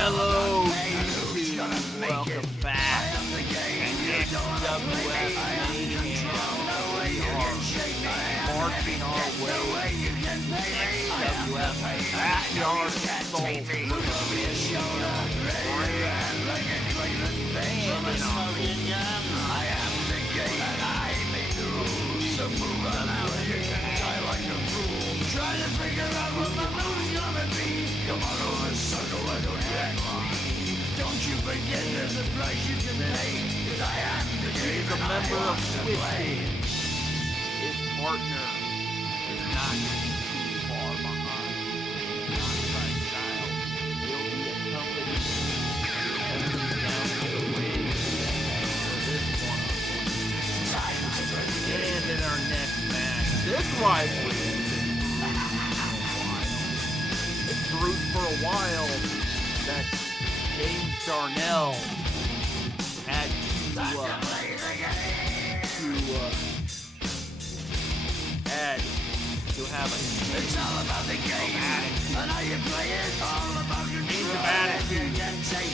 Hello, YouTube. Welcome back to XWF Mayhem. We are marching our way XWF Backyard Assault. Trying to figure out what my move's gonna be. Come on over, circle and don't get me. Don't you forget there's a price you can pay. Cause I am the game. He's a member of Twisted. His partner is not too far behind. Non-side child. He'll be accompanied down to the ring for this one. And in our next match, this rivalry brewed for a while that James Darnell had to have it's all about the game and how you play it. All about your change of attitude,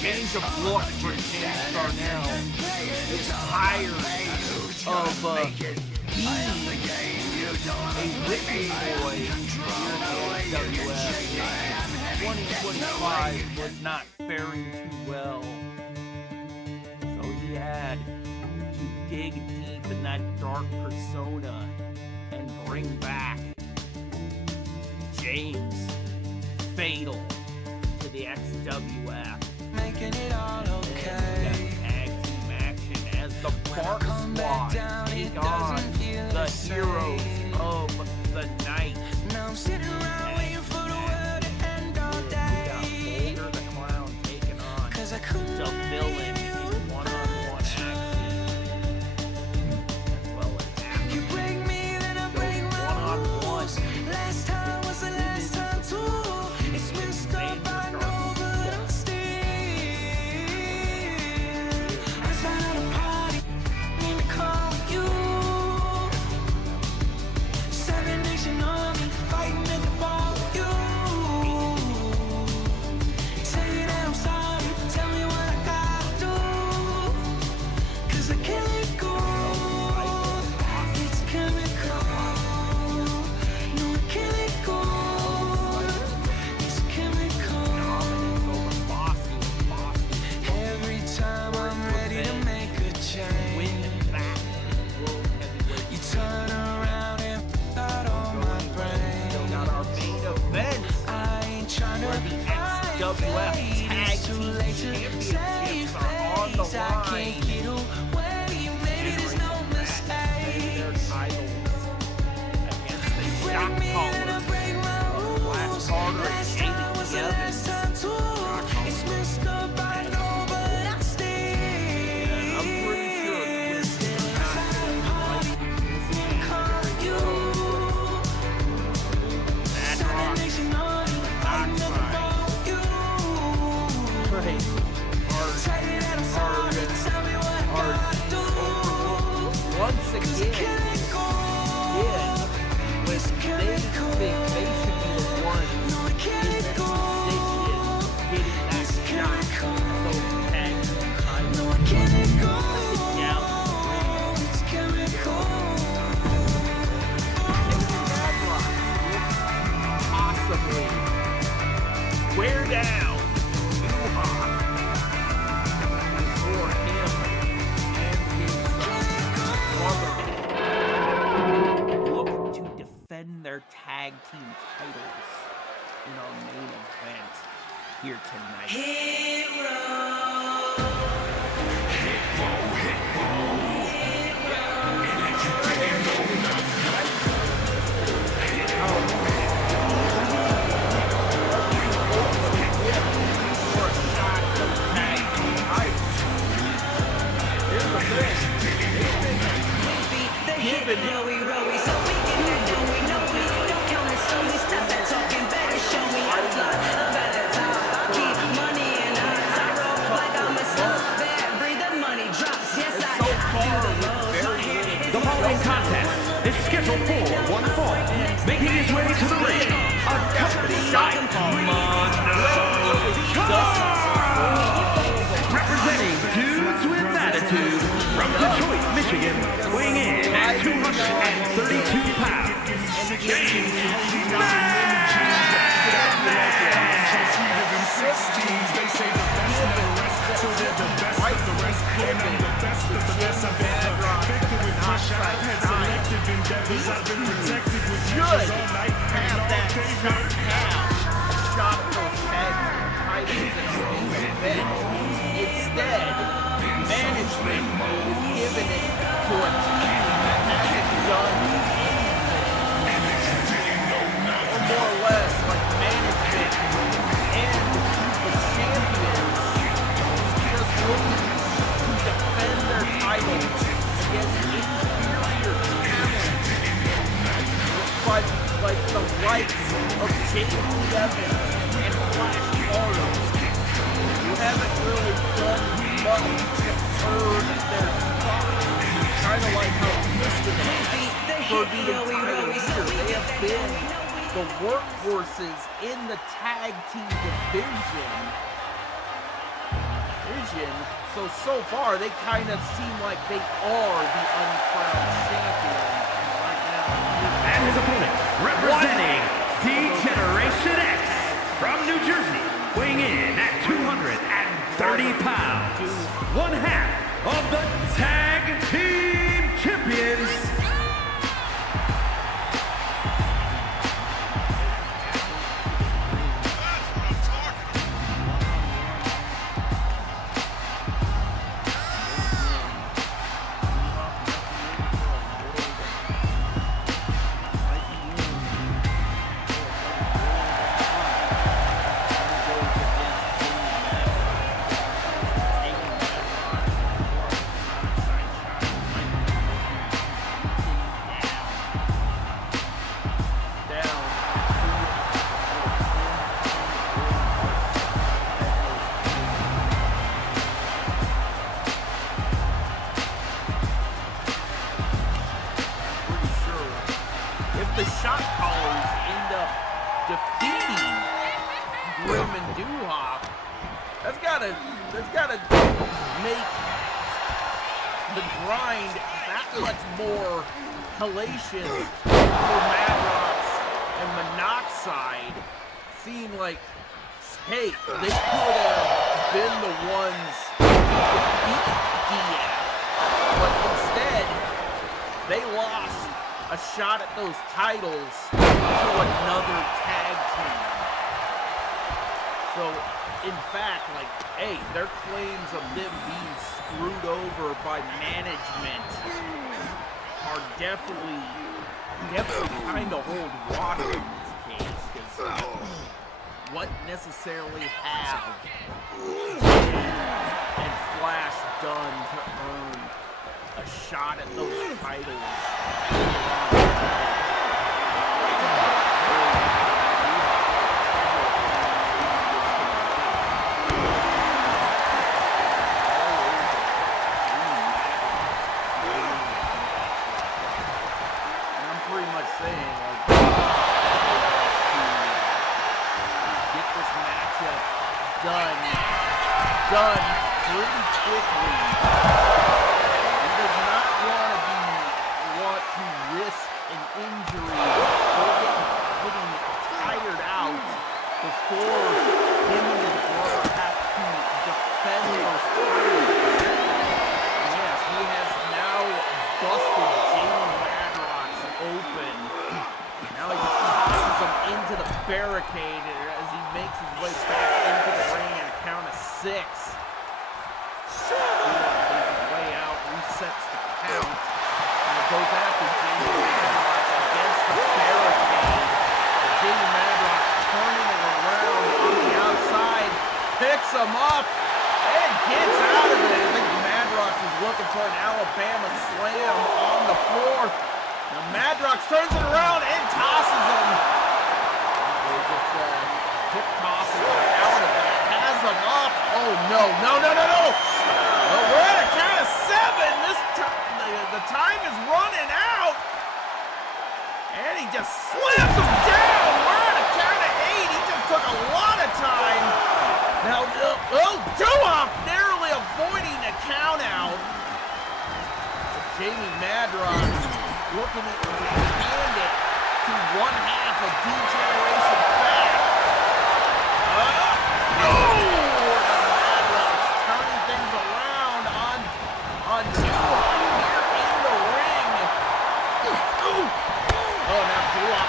change of look for James Darnell. He's tired of being a whipping boy here in the WWF. 2025 was not faring too well, so he had to dig deep in that dark persona and bring back James Fatal to the XWF. Making it all okay. And tag team action as the Bark Squad take on the heroes of the night. Now I'm sitting around waiting for the world to end all day. We got Boulder the Clown taking on the villain in one-on-one action, as well as after. You break me, then I break my rules. Last time was the last time too. It's messed up, I know, but I'm still. I started at a party, need to call you. 7 Nation Army fighting at the ball. You say that I'm sorry, tell me what I gotta do. Cause I can't let go. It's chemical. No, I can't let go. It's chemical. Every time I'm ready to make a change, you turn around and put out on my brain. Got our main event I ain't trying to where the XWF Tag too Team late to Championships save are on the face. I can't line. get away, maybe there's no Their mistake. titles against the Break shot me and I caller break my Flash rules. Carter and Last Jamie time was the Evans. last time too. It's messed up, I know, but I stay. I'm pretty sure Twisted is not Outside going to party, like call you. Mad Seven Rock. Nation Army fighting at the ball. You Right. say that I'm sorry, tell me what I gotta do. Once Cause I again, can't let go. with It's they think they should be the ones No, I in can't this let go. position getting that It's shot. chemical. So tag team titles. No, I can't let go. Yeah. It's chemical. Possibly wear down too hot for him and his brother look to defend their tag team titles in our main event here tonight. For a shot of the tag team titles. Here's the thing. Given it. The following contest is scheduled for one fall, making his way to the ring, accompanied by Come on, no. revenge. Instead, management is giving it to a team that hasn't done anything. Or more or less, like management and the champions just looking to defend their titles against inferior talent. But like the likes of Jamie Evans and Flash Gordon, who haven't really done much to earn their spot. Kind of like how Houston for the entire year. They have been the workhorses in the tag team division. So far, they kind of seem like they are the uncrowned champions right now. And his opponent, representing D-Generation X from New Jersey, weighing in at 230 pounds, one half of the Tag Team Champions, the shot callers end up defeating Grim and Doo-Hop, that's gotta make the grind that much more hellacious for Madrox and Monoxide. Seem like, hey, they could have been the ones to defeat DF, but instead they lost a shot at those titles to another tag team. So, in fact, like, hey, their claims of them being screwed over by management are definitely kind of hold water in this case, because what necessarily have and Flash done to earn a shot at those titles? Done pretty quickly. He does not want to risk an injury or getting tired out before him and his brother have to defend those titles. Yes, he has now busted Jamie Madrox open. Now he just tosses him into the barricade as he makes his way back into the ring at a count of 6. Way out, resets the count, and it goes after Jamie Madrox against the barricade. Jamie Madrox turning it around on the outside, picks him up, and gets out of it. I think Madrox is looking for an Alabama slam on the floor. Now Madrox turns it around and tosses him. They just hip tosses him out of it. Has him up. Oh no, no, no, no, no! Well, we're at a count of 7. The time is running out. And he just slams him down. We're at a count of 8. He just took a lot of time. Now, Doo-Hop narrowly avoiding a count out. Jamie Madrox looking to hand it to one half of D-Generation Fat.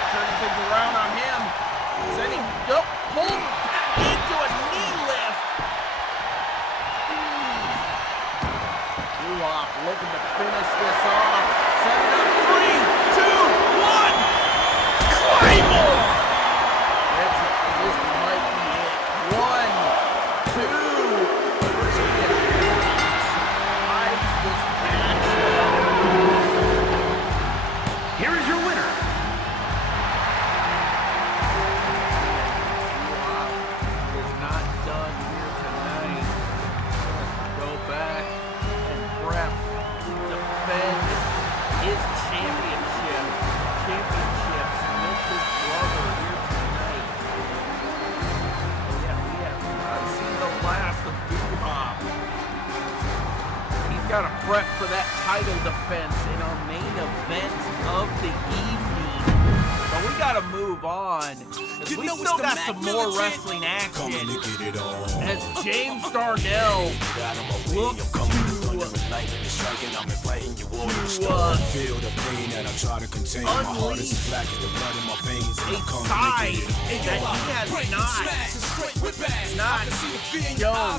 Turning things around on him, sending pulled back into a knee lift. Got to prep for that title defense in our main event of the evening. But we got to move on. We still got some more wrestling action as James Darnell looks to unleash a side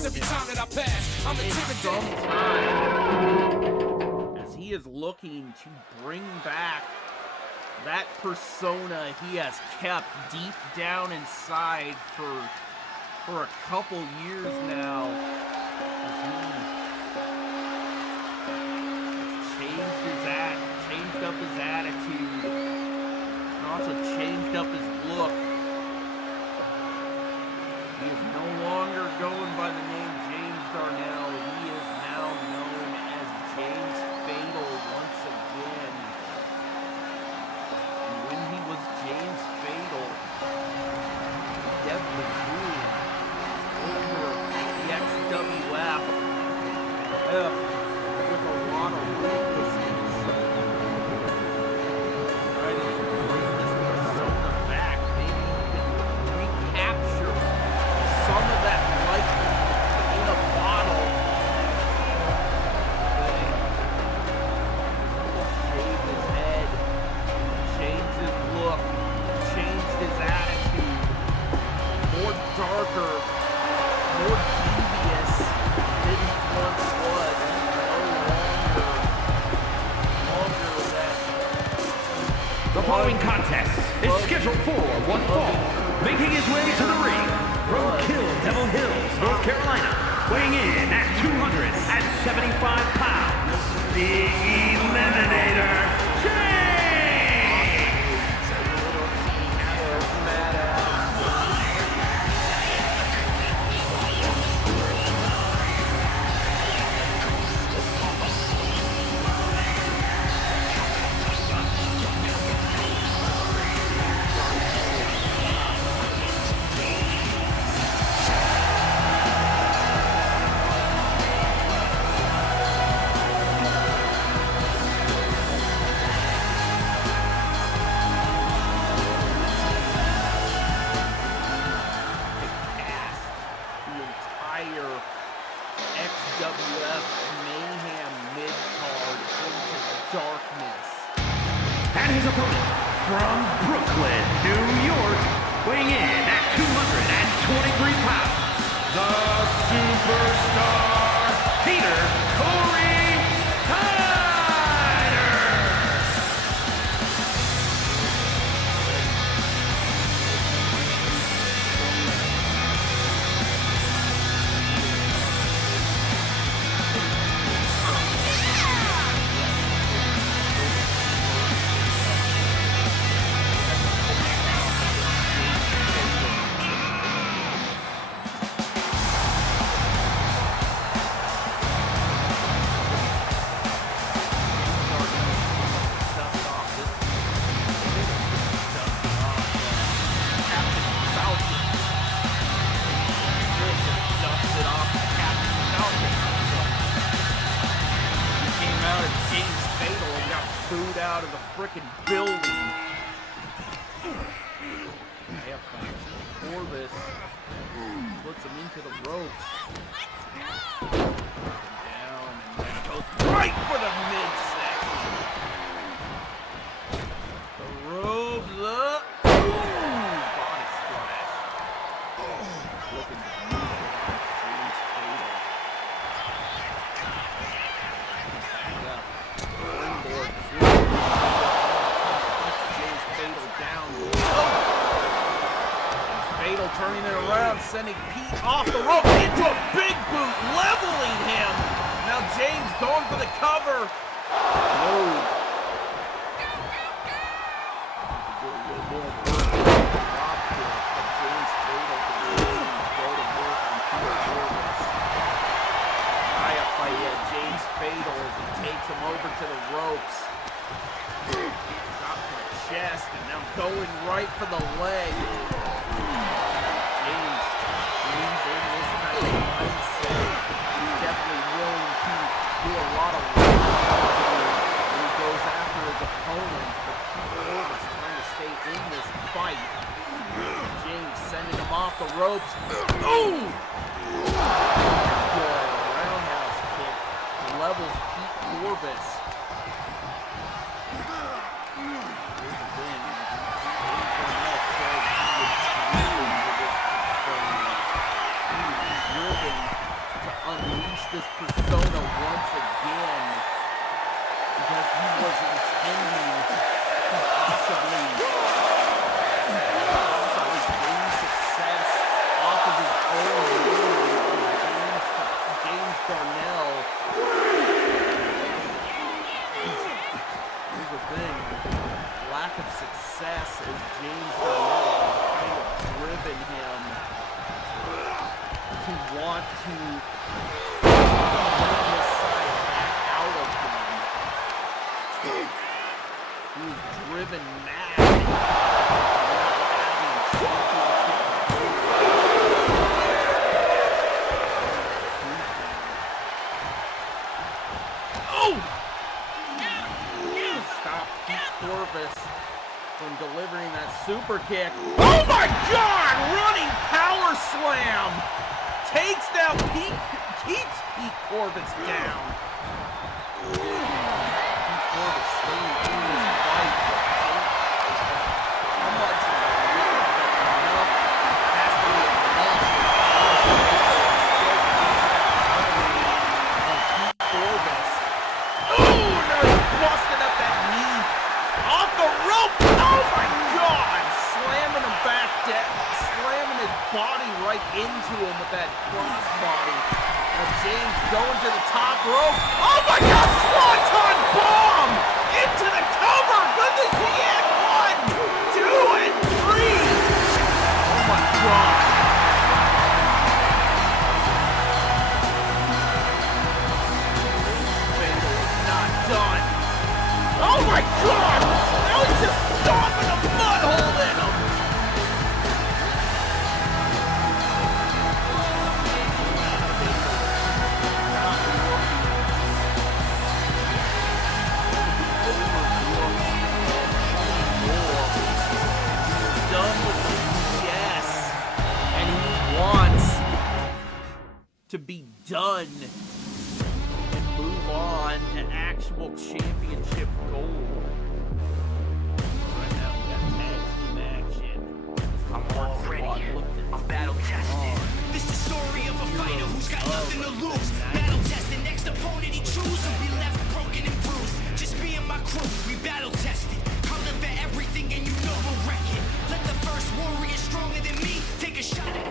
that he has not shown in some time, as he is looking to bring back that persona he has kept deep down inside for a couple years now. As he changed up his attitude, and also changed up his look. He is no longer going by the name James Darnell. He is now known as James Fatal once again. And when he was James Fatal, he definitely ruled over the XWF with a lot of ruthlessness. Trying to bring this persona back. Maybe he can recapture some of that lightning in a bottle. Shaved his head, changed his look, changed his attitude. More darker, more devious than he once was. No longer that. The following contest is scheduled for one fall. Making his way to the ring from Kill Devil Hills, North Carolina, weighing in at 275 pounds, the Eliminator, James! XWF Mayhem mid-card into darkness. And his opponent from Brooklyn, New York, weighing in at 223 pounds, the Superstar, Peter Corey Tyler. Booed out of the frickin' building. Yep, Corvus puts him into the ropes. Down, and then goes right for the midsection. The ropes up. Body splash. Looking to move James Fatal. Back up. Springboard. James Fatal down. Fatal turning it around, sending Pete off the rope into a big boot, leveling him. Now James going for the cover. Whoa. James Fatal continues to go to work on Pete Corvus. Tie-up by James Fatal as he takes him over to the ropes. Shot to the chest, and now going right for the leg. James leans in this kind of mindset. He's definitely willing to do a lot lot of when he goes after his opponents, but Pete Corvus trying to stay in this fight. James sending him off the ropes. Ooh! Good roundhouse kick levels Pete Corvus. Unleash this persona once again because he was intending to possibly gain success off of his own James Darnell. Here's the thing, lack of success as James Darnell has kind of driven him to want to bring this side back out of him. He was driven mad. Oh! Stop Pete Corvus from delivering that super kick. Oh my God! Running power slam! Takes down keeps Pete Corvus down. Pete Corvus staying in this fight. How much enough has to be enough on Pete Corvus. Oh, no, he busted up that knee. Off the rope. Oh my God. Slamming him back down. Slamming his body right into him with that crossbody. Now James going to the top rope. Oh my God! Swanton bomb! Into the cover! Goodness, he had 1, 2, and 3! Oh my God! Vandal is not done. Oh my God! Now he's just stomping a mud hole in him! To be done and move on to actual championship gold. Right now we got tag team action. I'm already I'm battle tested. This is the story of a fighter who's got nothing to lose. Battle tested, next opponent he choose will be left broken and bruised. Just me and my crew, we battle tested. I'll live for everything and you know we'll wreck it. Let the first warrior stronger than me take a shot at.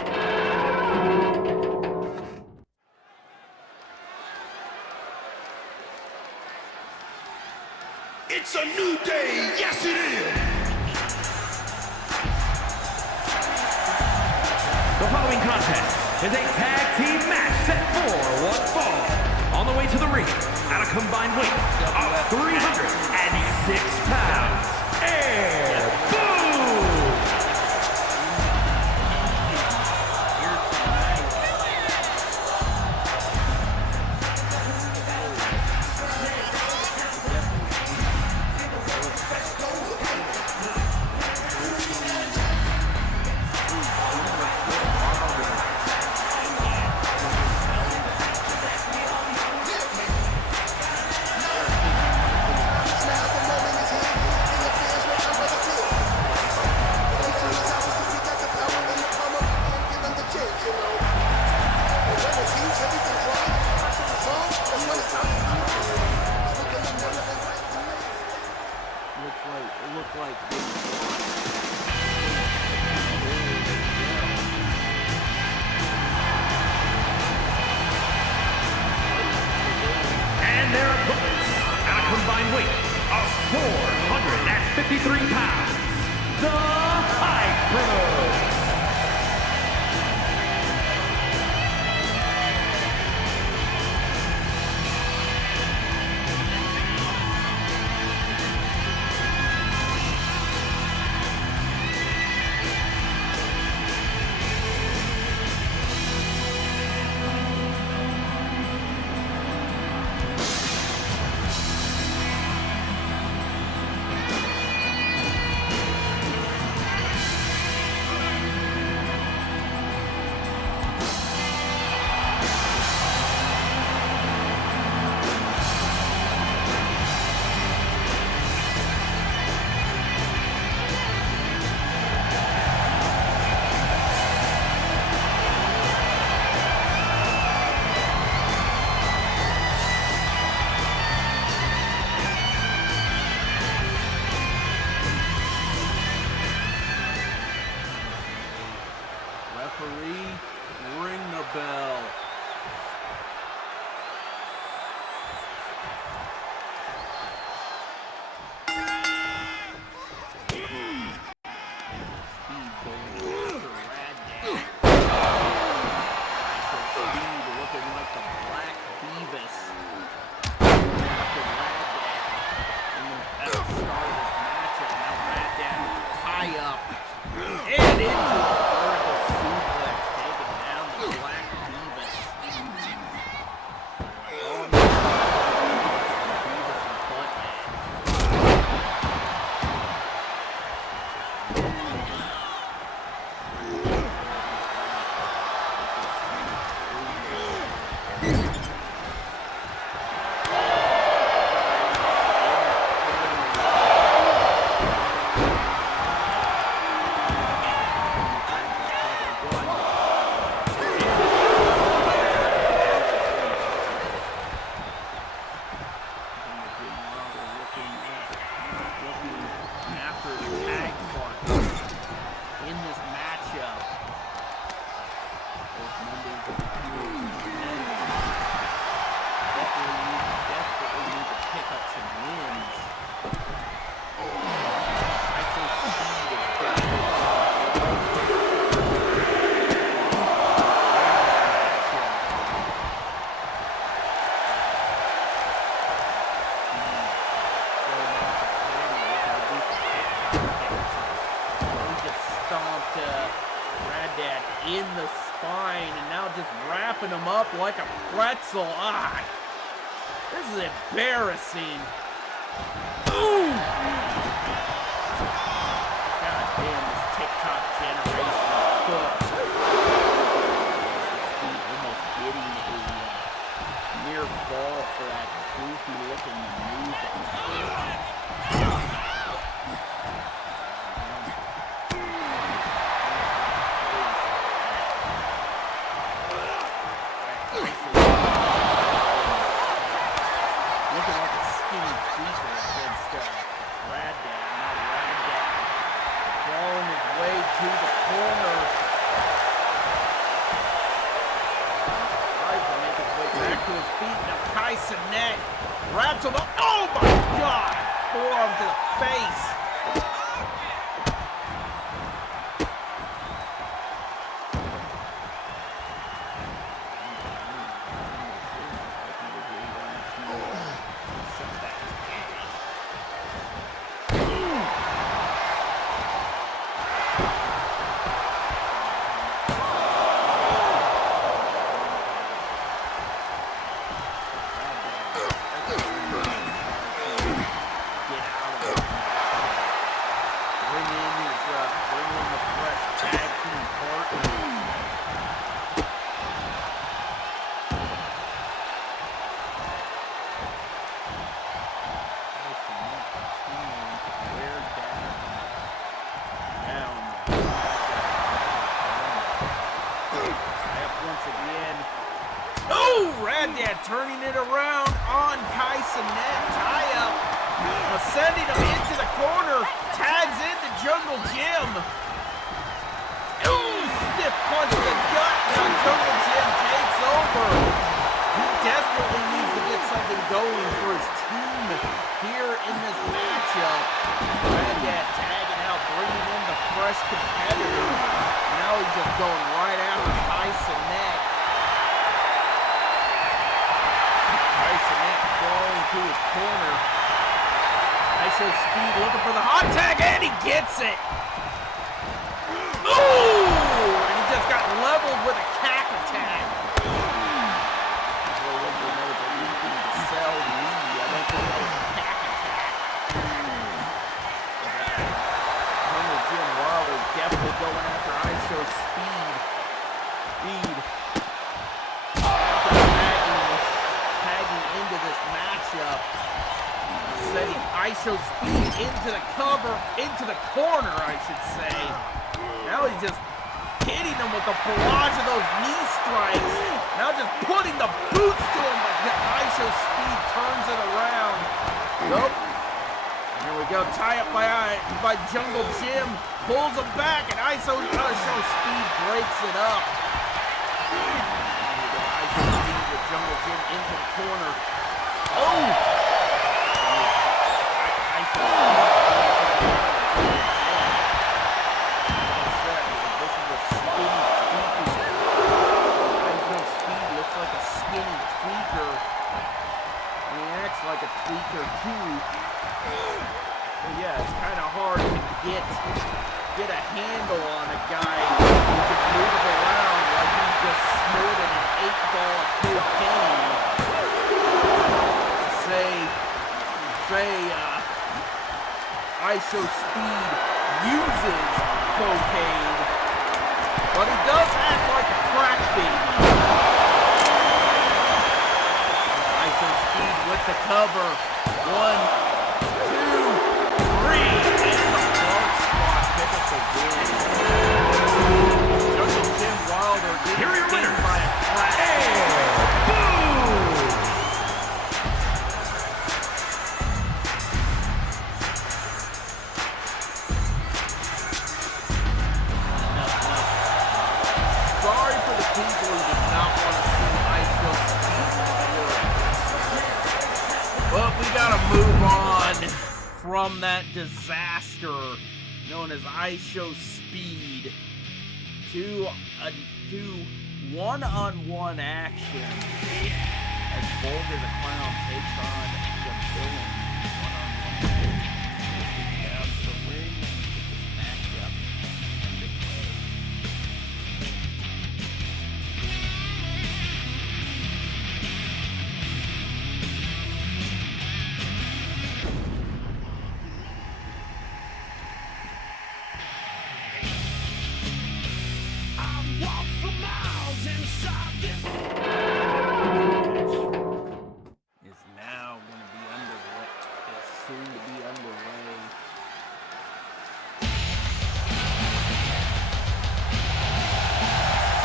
It's a new day, yes it is! The following contest is a tag team match set for one fall. On the way to the ring, at a combined weight of 306 pounds, Air Boom! And their opponents, at a combined weight of 453 pounds, the Hype Bros. numbers of appearances. Desperately need to pick up some wins. I think Speed is in the spine and now just wrapping him up like a pretzel. Ah, this is embarrassing. Ooh! God damn, this TikTok generation is cooked. Speed almost getting a near fall for that goofy looking maneuver. Wraps him up. Oh my God! Forearm to the face. Turning it around on Kaisanet. Tie up. Sending him into the corner. Tags into Jungle Jim. Ooh, stiff punch to the gut. Now Jungle Jim takes over. He desperately needs to get something going for his team here in this matchup. Granddad tagging out, bringing in the fresh competitor. Now he's just going right after Kaisanet. Going to his corner. ISO Speed looking for the hot tag, and he gets it. Ooh! And he just got leveled with a cack attack. Jungle Jim Wilder definitely going after ISO Speed. Into this matchup, setting ISO Speed into the cover, into the corner, I should say. Now he's just hitting him with the barrage of those knee strikes. Now just putting the boots to him, but ISO Speed turns it around. Nope. Here we go, tie up by Jungle Jim, pulls him back, and ISO Speed breaks it up. Jungle Jim into the corner. Oh! This is a skinny tweaker. ISO Speed looks like a skinny tweaker. He acts like a tweaker too. So yeah, it's kind of hard to get a handle on a guy who can move around like he's just snorting an 8-ball of cocaine. ISO Speed uses cocaine, but he does act like a crack baby. ISO Speed with the cover. 1, 2, 3, and the front spot pick up the win. Jungle Jim Wilder Here are your winners. by a crack baby. Sorry for the people who from that disaster known as ISHO Speed to one-on-one action as Boulder the Clown takes on the villain one-on-one. Down to the ring and get this matchup underway. Is now going to be underway. Is soon to be underway.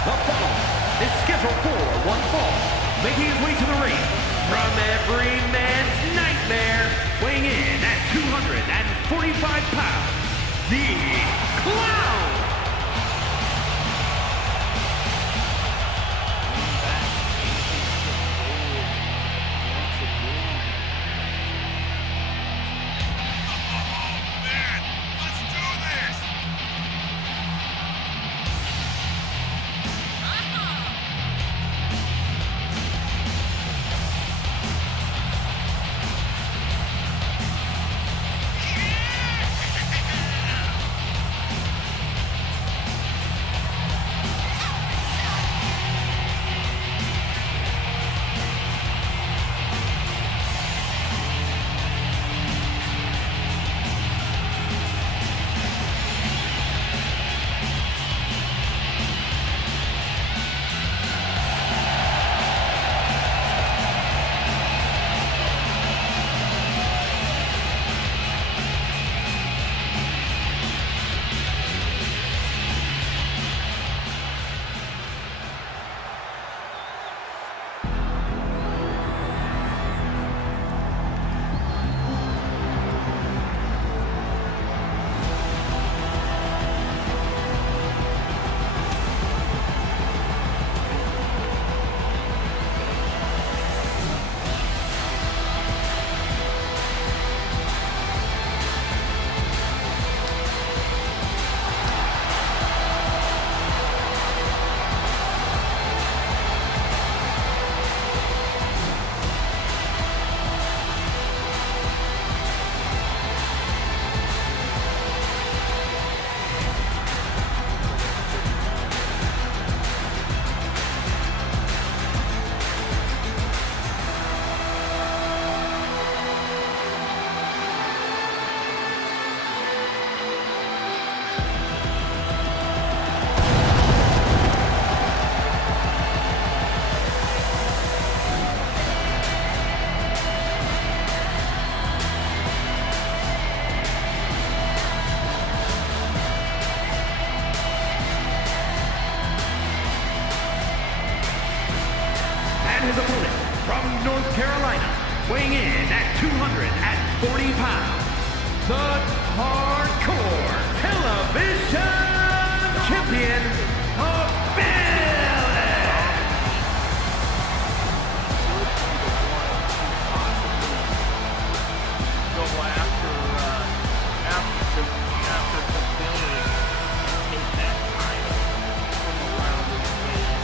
The following is scheduled for one fall, making his way to the ring from every man's nightmare, weighing in at 245 pounds, the Clown! His opponent from North Carolina, weighing in at 240 pounds, the Hardcore Television Champion of Billy! Go after the Billy take that title from around his waist.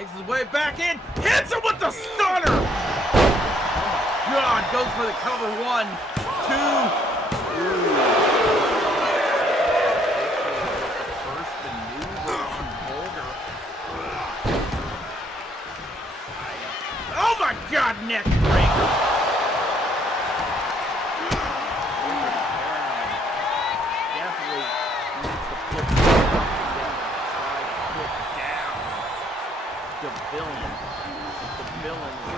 Makes his way back in. Hits him with the stunner. God, goes for the cover. 1, 2. First maneuver on Vulgar. Oh my God, neck breaker. The villain is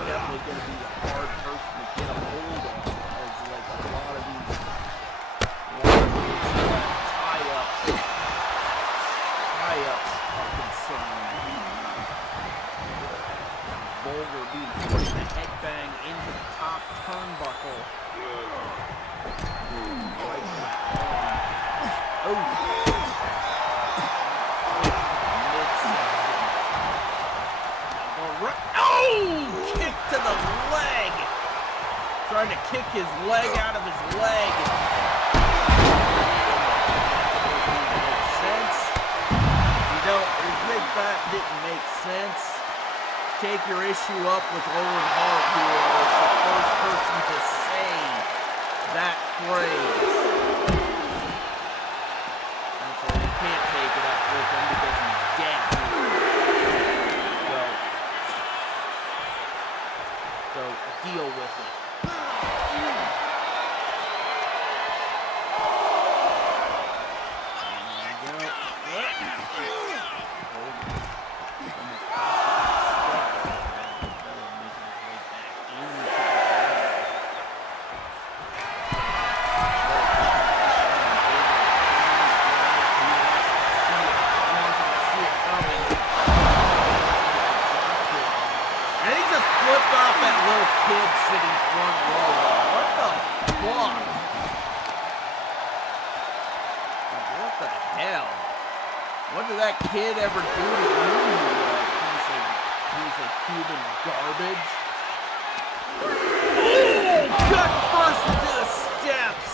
definitely going to be a hard person to get a hold of, as like a lot of these tie-ups are concerned. Vulgar being forced to headbang into the top turnbuckle. Kick to the leg. Trying to kick his leg out of his leg. Makes sense. You think that didn't make sense? Take your issue up with Owen Hart, who was the first person to say that phrase. And so you can't take it up with him because he's dead. So deal with it. Kid sitting front row. What the fuck? What the hell? What did that kid ever do to you? Piece of human garbage. Oh, gut first into the steps.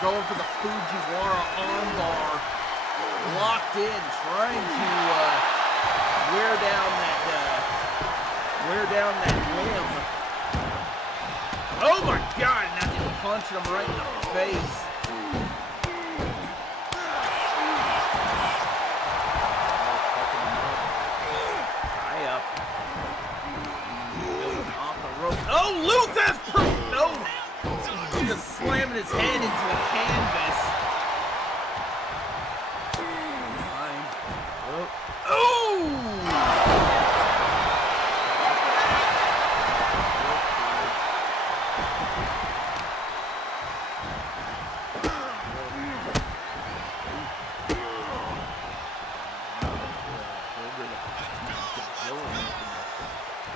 Going for the Fujiwara armbar, locked in, trying to wear down that limb. Oh my God! Now just punching him right in the face. Tie up. Off the rope. Oh, Luther's no. Just slamming his head into the canvas. Oh!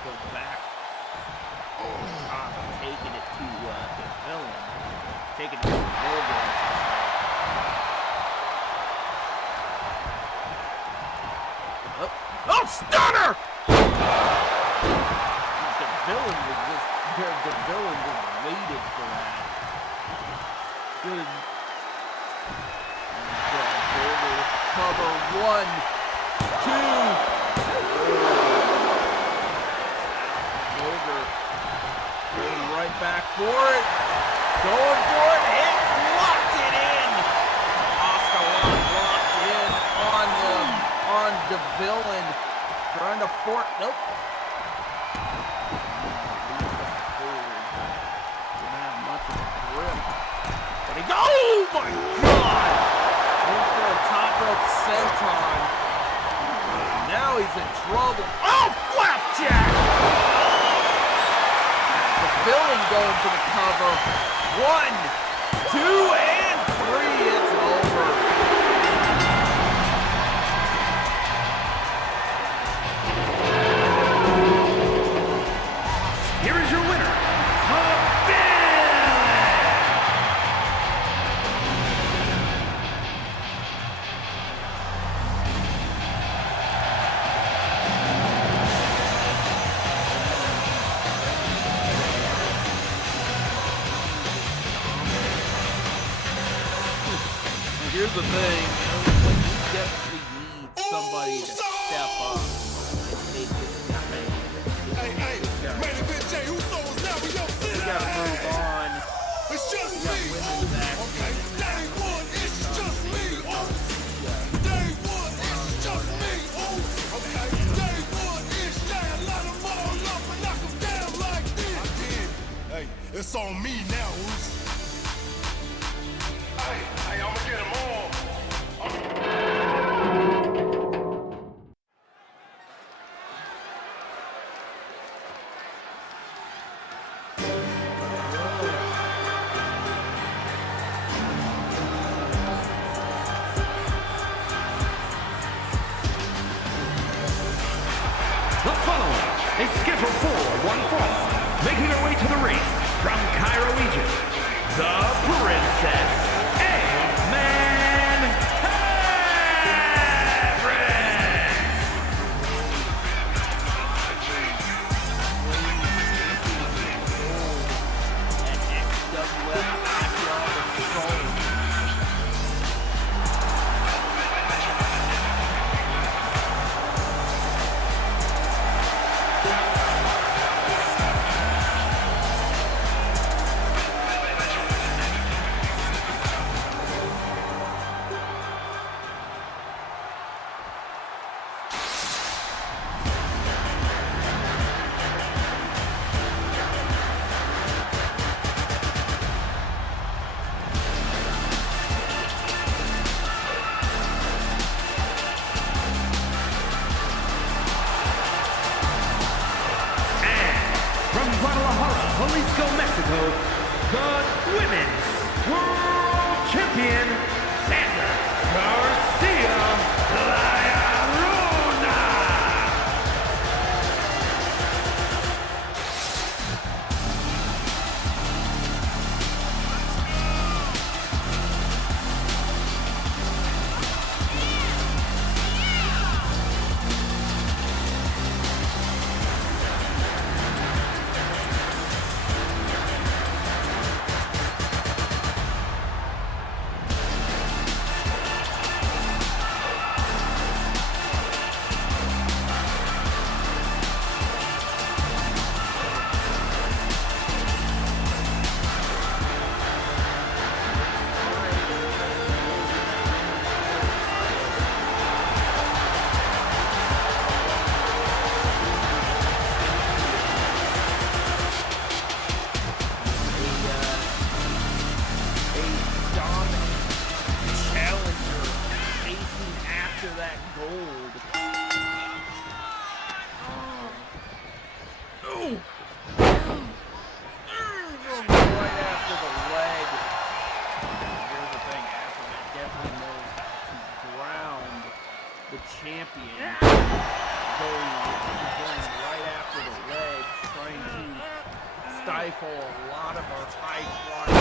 Go back. Taking it to the villain. Taking it to the Vulgar. Oh, stunner! The villain just waited for that. Good. Vulgar cover. 1, 2. Vulgar going right back for it. Going for it. Hit. Locked it in. Oscar locked in on the villain. Trying to fork. Nope. Didn't have much of a grip. But he goes. Oh my God! Went for a top rope senton. Now he's in trouble. Oh, flapjack! The villain going for the cover. 1, 2, and 3. It's over. Here is your winner, Here's the thing, we definitely need somebody to step up and take this thing. Hey, man, bitch, Jay, who sold us now? We Gotta move on. It's just me. Women's action. Okay, day one, it's just me. Day one, it's just me. Okay, day one, it's Jay. I line them all up and knock them down like this. I did. Hey, it's on me now, Oos. Hey, I'ma get them all. The following is scheduled for one fall, making her way to the ring from Cairo, Egypt, the Princess Eggman Harris. XWF Backyard of Soul. From Guadalajara, Jalisco, Mexico, the Women's World Champion, Sandra Garcia La Llorona. That gold. Right after the leg. Here's the thing, after that definitely knows how to ground the champion. Going right after the legs, trying to stifle a lot of our high flying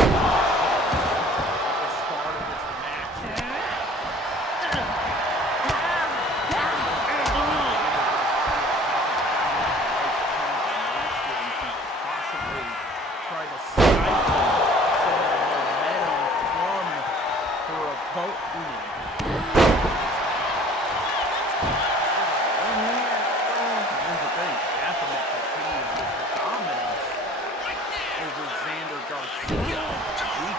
at the start of this match. Try to stifle some of the momentum from her opponent. Here's the thing, Baphomet continues with dominance over Xander Garcia. We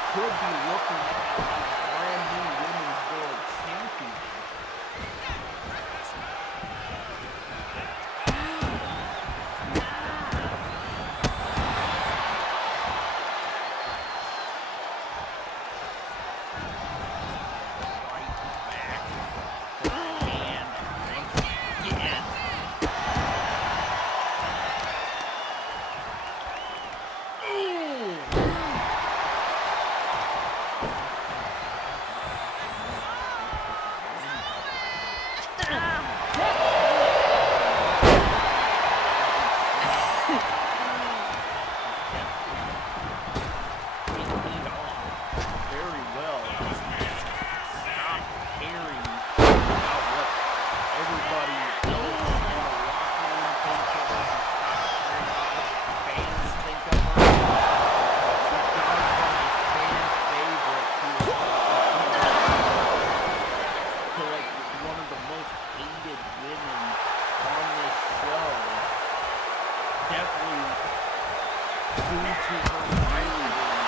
due to her rivalry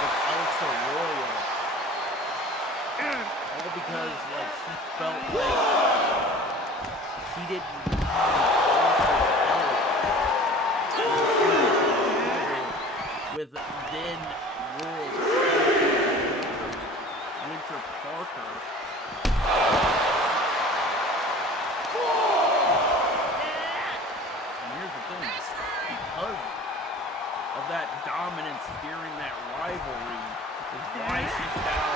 with Elsa Royal. All because, like, she felt like she didn't need help with then world champion Winter Parker. And here's the thing, because of that dominance during that rivalry is why she's now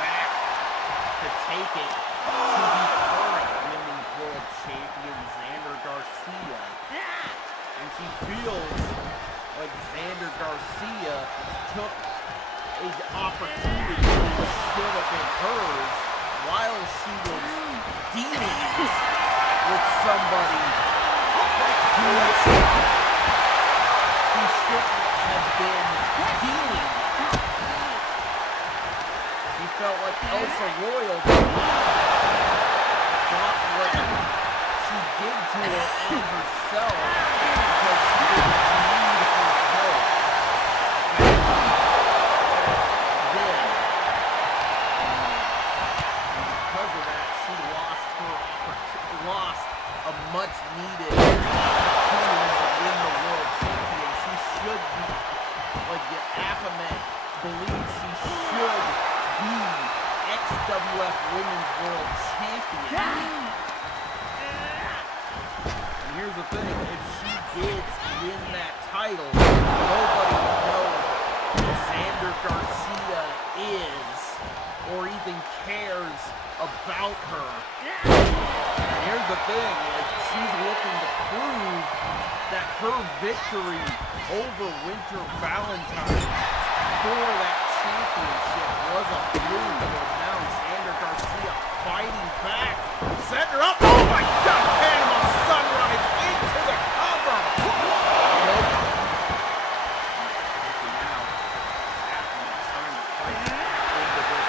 back to take it to the current Women's World Champion Xander Garcia. And she feels like Xander Garcia took an opportunity that should have been hers while she was dealing with somebody who she shouldn't have been dealing with. She felt like Elsa Royal got what she did to her and herself because she didn't need her help. Then, because of that, she lost a much needed opportunity to win the world champion. She should be, like Baphomet believes she should be XWF Women's World Champion. And here's the thing, if she did win that title, nobody would know who Xander Garcia is or even cares about her. And here's the thing, like, she's looking to prove that her victory over Winter Valentine for that championship was a fluke. Now Xander Garcia fighting back, setting her up. Oh my God! Panama Sunrise into the cover. Nope. Now, Baphomet trying to fight into this.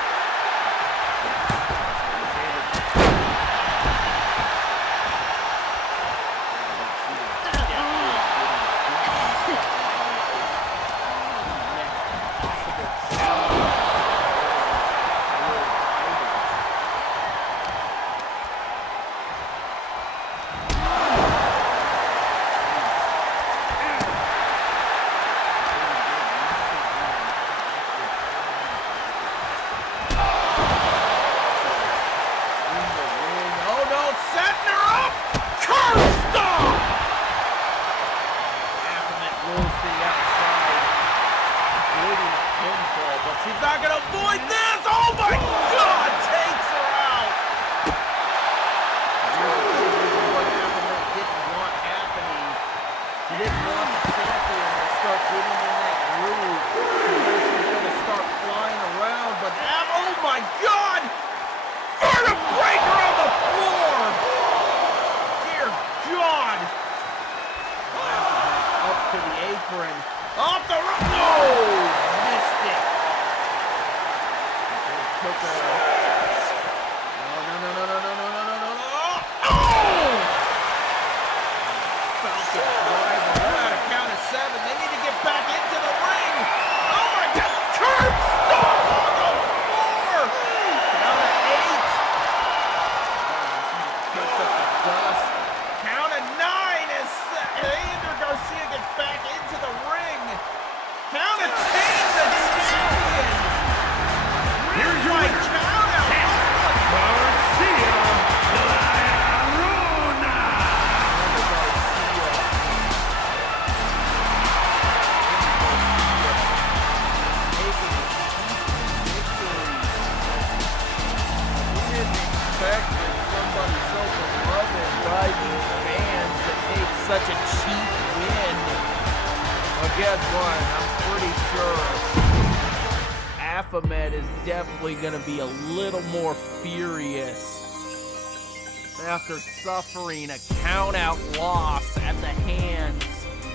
She's not gonna avoid this! Oh my God! Takes her out! Here's what Baphomet didn't want happening. She didn't want the champion to start getting in that groove to where she's gonna start flying around, but oh my God! Vertebraker on the floor! Dear God! Up to the apron. Off the rope! Oh! Missed it! Took her. No. Oh! Falcon driver. They're at a count of 7. They need to get back into the ring. Oh my God! Curb stomp on the floor. Count of 8. She picks up the dust. Count of 9 as Xander Garcia gets back into the ring. Count of 10. The champion. Here's your winner, Garcia Luna. Somebody so beloved by these fans to take such a cheap win. Well, guess what? I'm pretty sure Baphomet is definitely going to be a little more furious after suffering a count-out loss at the hands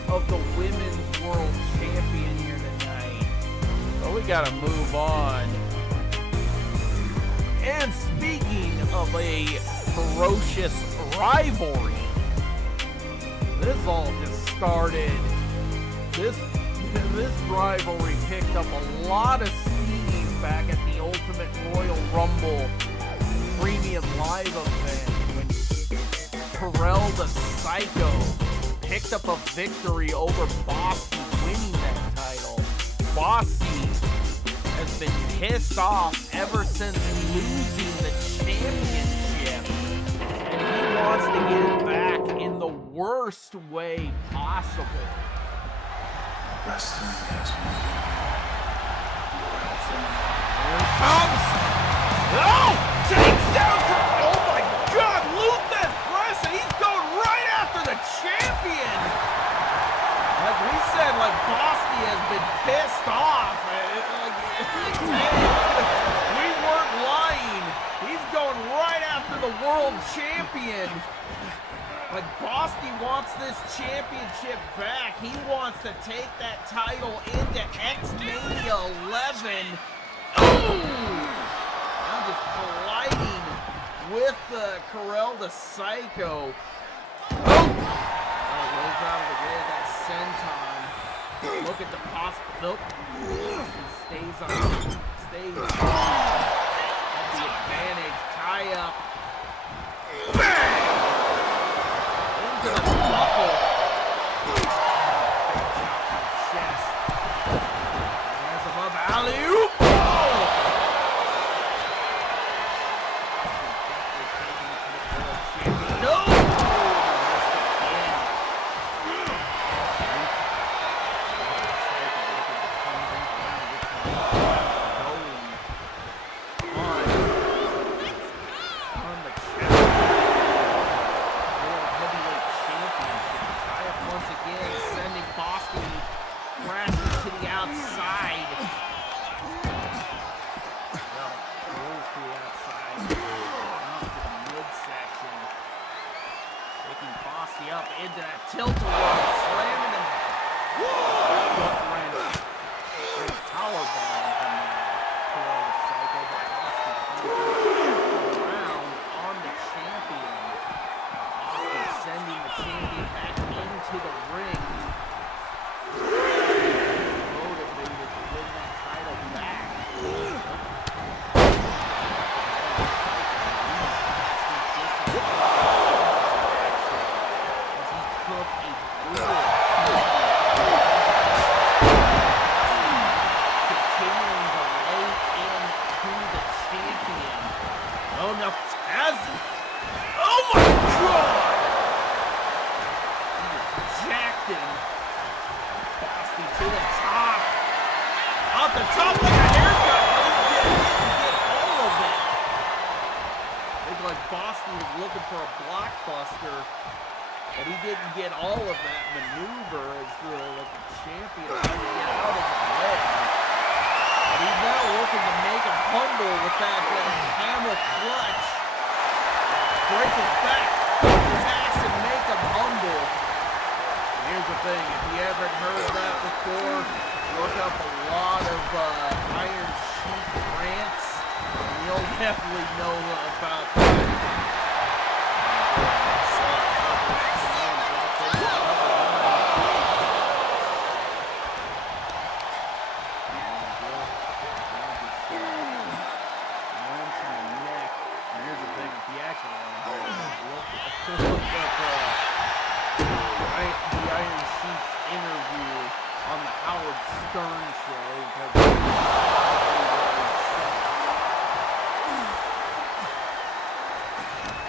of the Women's World Champion here tonight. But we got to move on. And speaking of a ferocious rivalry, this all just started. This This rivalry picked up a lot of steam back at the Ultimate Royal Rumble Premium Live event when Terrell the Psycho picked up a victory over Bossy, winning that title. Bossy has been pissed off ever since losing the championship, and he wants to get it back in the worst way possible. Wrestling has moved. Here it comes! Oh! Takes down from, oh my god, Luthez Press, and he's going right after the champion! Like we said, like Bossy has been pissed off. We weren't lying. He's going right after the world champion. Like Bossy wants this championship back. He wants to take that title into X-Mania 11. Oh! Now just colliding with Terrell the Psycho. Oh! Rolls out of the way of that senton. Look at the nope. He stays on. Stays. That's the advantage. Tie up. Bang! Into the buckle. Big chop to the chest. There's above alley-oop. Oh! No! Up into that tilt-a-whirl, slamming him. Gut wrench. Great power bomb from Terrell the Psycho, but Bossy around on the champion. Bossy sending the champion back into the ring. Motivated to win that title back. The top like a haircut, but he didn't get all of it. Looked like Boston was looking for a blockbuster, but he didn't get all of that maneuver as really like the champion had to get out of the way. But he's now looking to make him humble with that hammer clutch. Break his back, flip his ass, and make him humble. And here's the thing, if you haven't heard that before, look up a lot of Iron Sheik rants, and you'll definitely know about that. Here's the thing, if you actually want to look up the Iron Sheik's interview on the Howard Stern show, because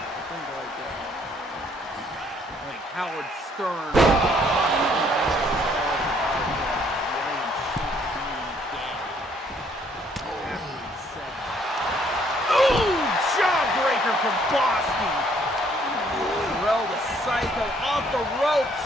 I think like Howard Stern jawbreaker from Boston. Terrell the Psycho off the ropes.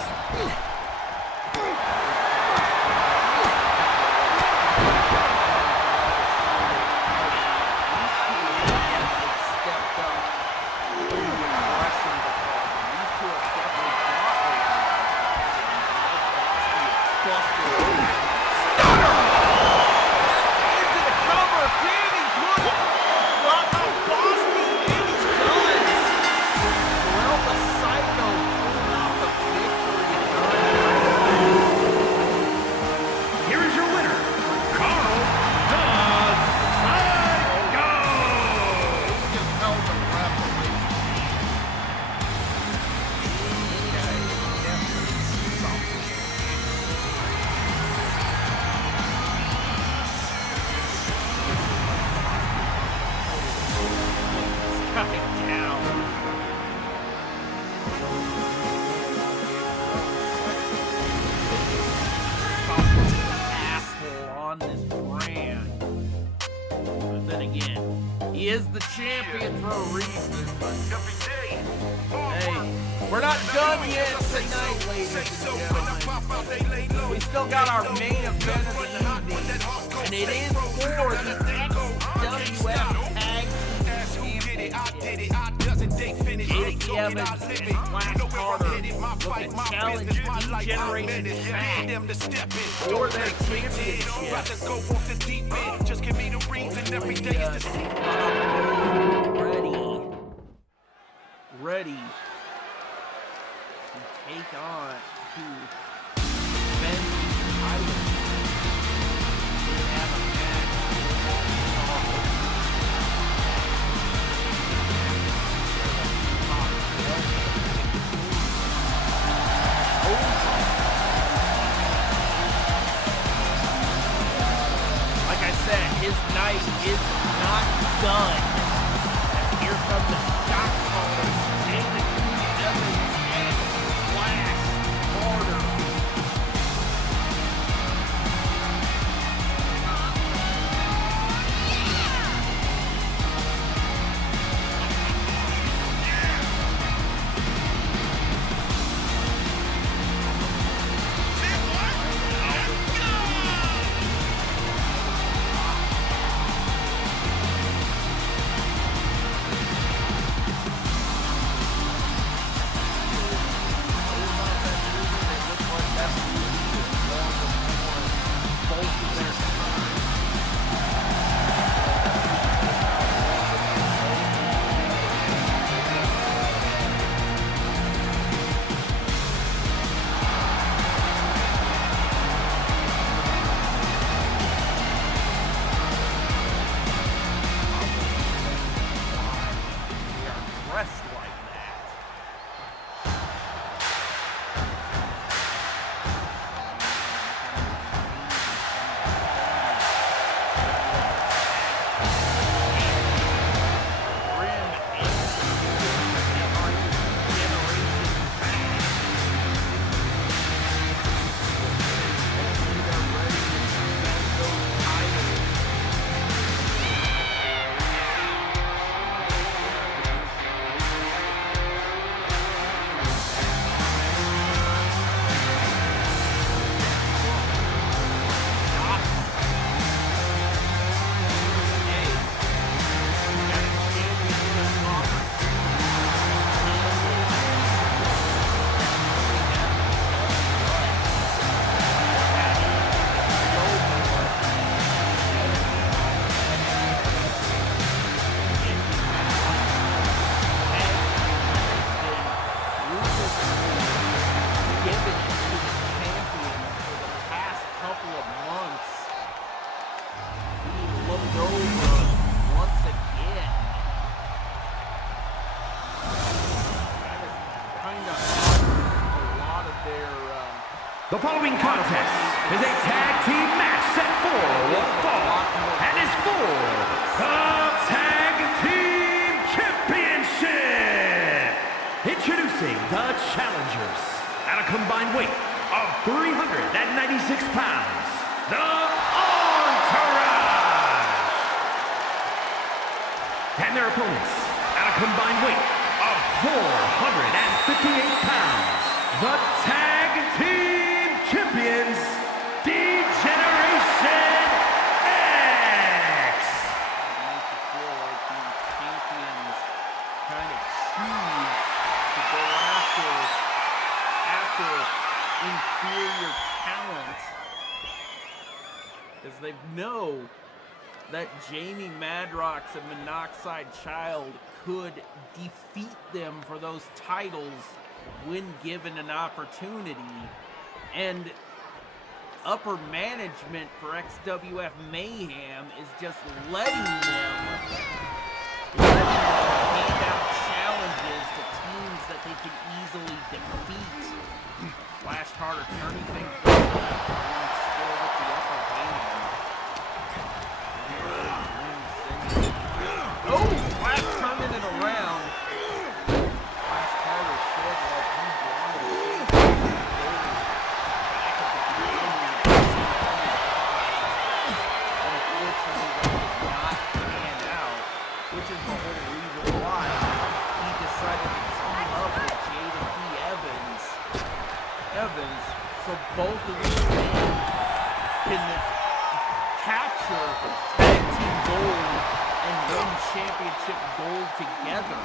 is the champion for a reason. Hey, we're not done yet tonight, ladies and gentlemen. We still got our main event of the evening, and it is for the XWF Tag Team Championship. Jake Evans and Flash Carter looking to challenge D-Generation Tag for their championship. Ready to take on to defend the title. We have a match. Like I said, his night is not done. Here from the shot callers, David Evans and Flash Carter. The following contest is a tag team match set for one fall and is for the Tag Team Championship. Introducing the challengers at a combined weight of 396 pounds, the Entourage. And their opponents at a combined weight of 458 pounds, the Tag Team Champions, D-Generation X. Makes you feel like these champions kind of choose to go after inferior talent, as they know that Jamie Madrox and Monoxide Child could defeat them for those titles when given an opportunity. And upper management for XWF Mayhem is just letting them hand out challenges to teams that they can easily defeat. Flash Carter turning things still with the upper hand. Oh, Flash turning it around. Flash Carter said like he wanted to which is man can capture tag team gold and win championship gold together.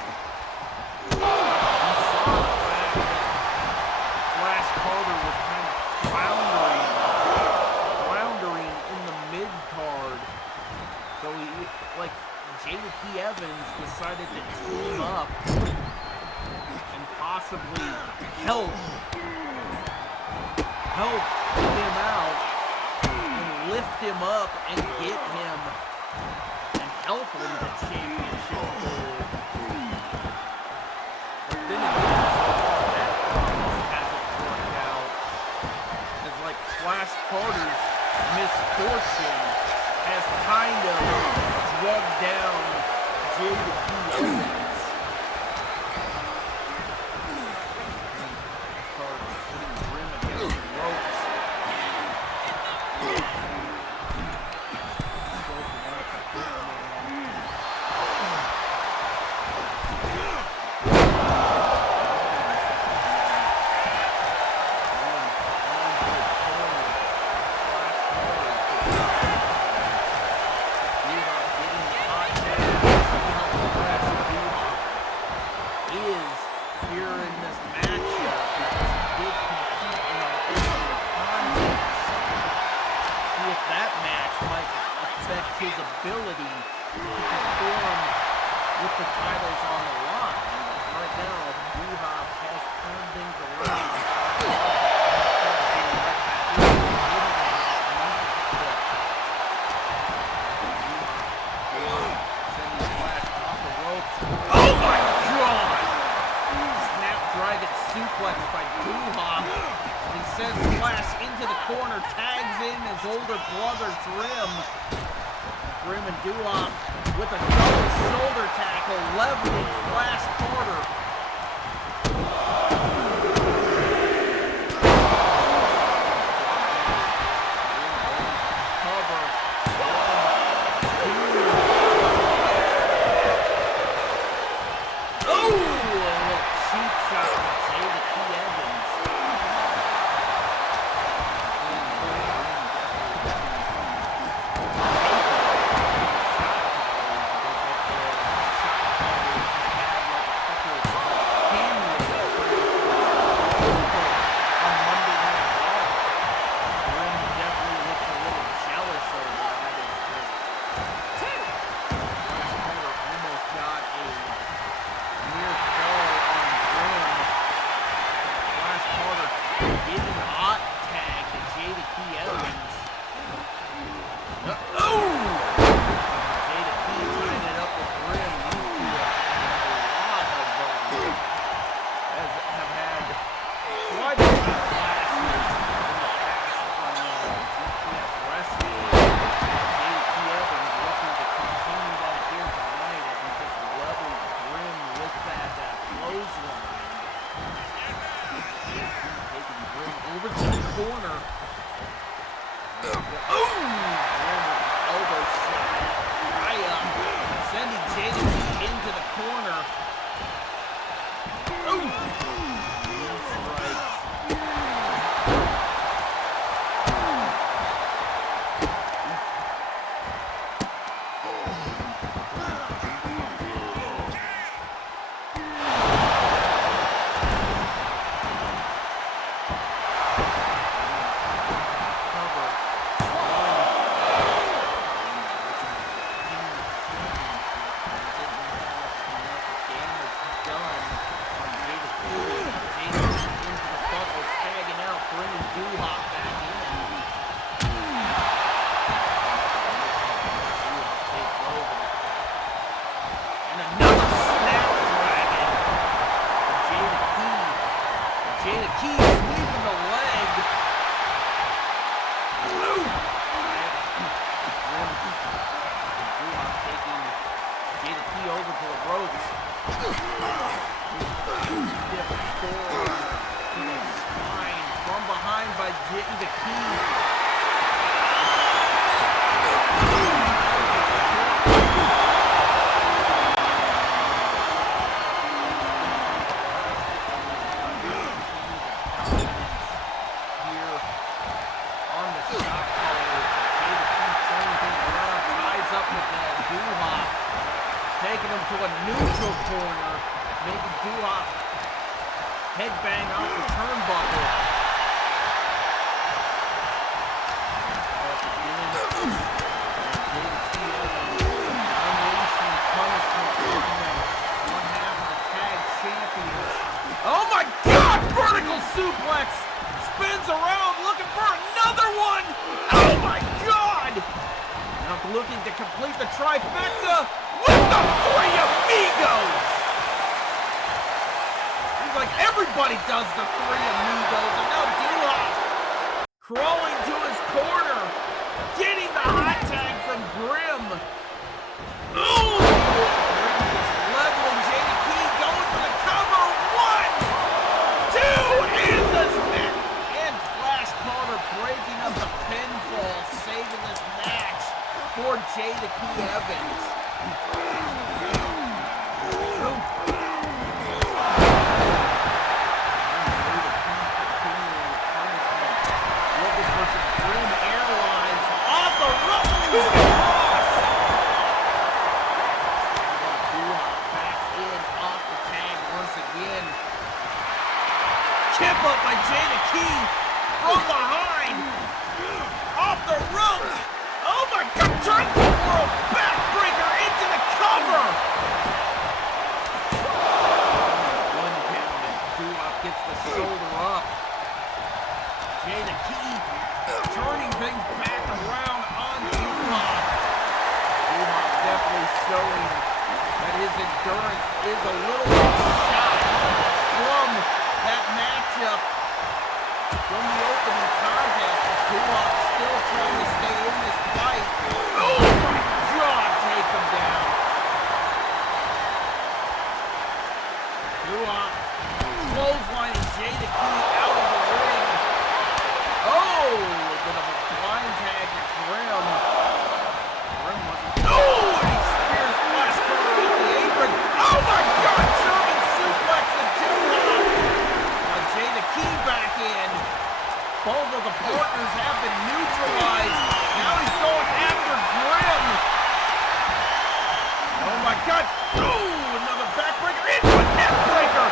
We saw the fact that Flash Carter was kind of floundering in the mid-card. So he, like, Jada Key Evans decided to team up and possibly help him out and lift him up and get him and help him to championship gold. But then again, so far that promise hasn't worked out. It's like Flash Carter's misfortune has kind of drugged down Jada Key Evans. His ability to perform with the titles on the line. Right now, Duhop has turned things around. Sending Flash off the ropes. Oh my God! Snapdragon suplex by Duhop. He sends Flash into the corner, tags in his older brother Grim. Grim and Duhop with a double shoulder tackle, leveling Flash Carter. Cover. 1, 2. Oh! A cheap shot by Jada Key Evans. taking him to a neutral corner, making Duhop headbang off the turnbuckle. Oh my God! Vertical suplex! Spins around looking for another one! Oh my God! Now looking to complete the trifecta with the Three Amigos! Seems like everybody does the Three Amigos, and now Duhop crawling to his corner, getting the hot tag from Grim. Oh! Leveling Jada Key, going for the cover. 1, 2, and the spin. And Flash Carter breaking up the pinfall, saving this match for Jada Key Evans. Chip up by Jada Key from behind, off the ropes. Oh my God! Trying to throw a backbreaker into the cover. One count as Duhop gets the shoulder up. Jada Key turning things back around on Duhop. Duhop definitely showing that his endurance is a little shot from that matchup from the opening contest. Duhop still trying to stay in this fight. Oh my God, takes him down. Duhop clotheslining Jada Key out of the ring. Oh, a bit of a blind tag to Grim. Grim wasn't. Oh, and he spears Flash Carter off the apron. Oh my God, German suplex to Duhop. Jada Key back in. Both of the partners have been neutralized. Now he's going after Grim. Oh my God. Oh, another backbreaker into a neckbreaker.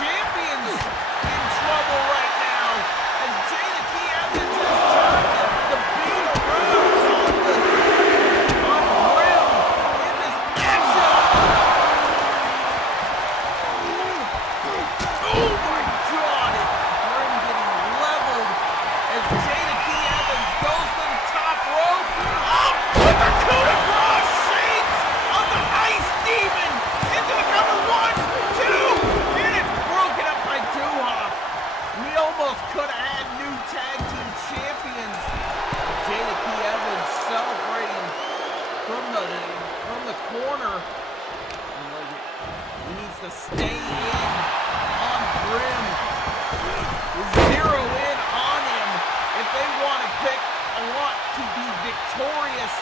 Champion's in trouble right now. And Jada Key Evans has turned the beat around on Grim in this matchup. Oh my God! Grim getting leveled as Jada Key Evans goes to the top rope. Oh, with the coup de grace shades of the Ice Demon into the cover. 1, 2, and it's broken up by Duhop. We almost could have had new tag team champions. Jada Key Evans celebrating from the corner. He needs to stay in on Grim. Zero in on him if they want to be victorious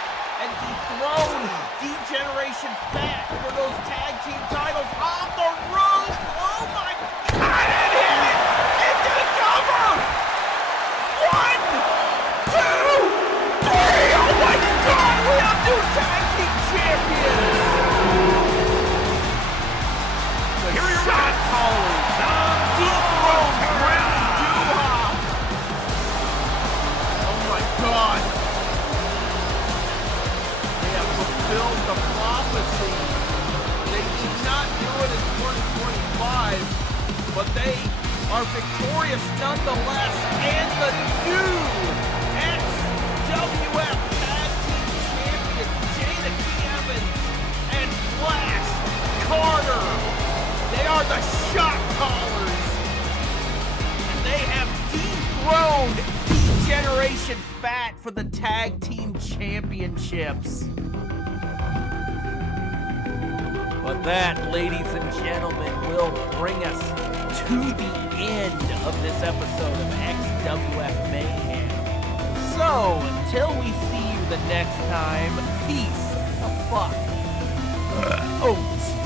and dethrone D-Generation Fat for those tag team titles off the rope. Oh my God, and hit it into the cover. 1, 2, 3. Oh my God, we have new tag team champions. Here are your shot callers. Dethrone Grim and Duhop. Oh my God. They have fulfilled the prophecy. They did not do it in 2025, but they are victorious nonetheless. And the new XWF Tag Team Champion, Jada Key Evans and Flash Carter. They are the shot callers. And they have dethroned D-Generation Fat for the tag team championships. But that, ladies and gentlemen, will bring us to the end of this episode of XWF Mayhem. So, until we see you the next time, peace the fuck. Oats.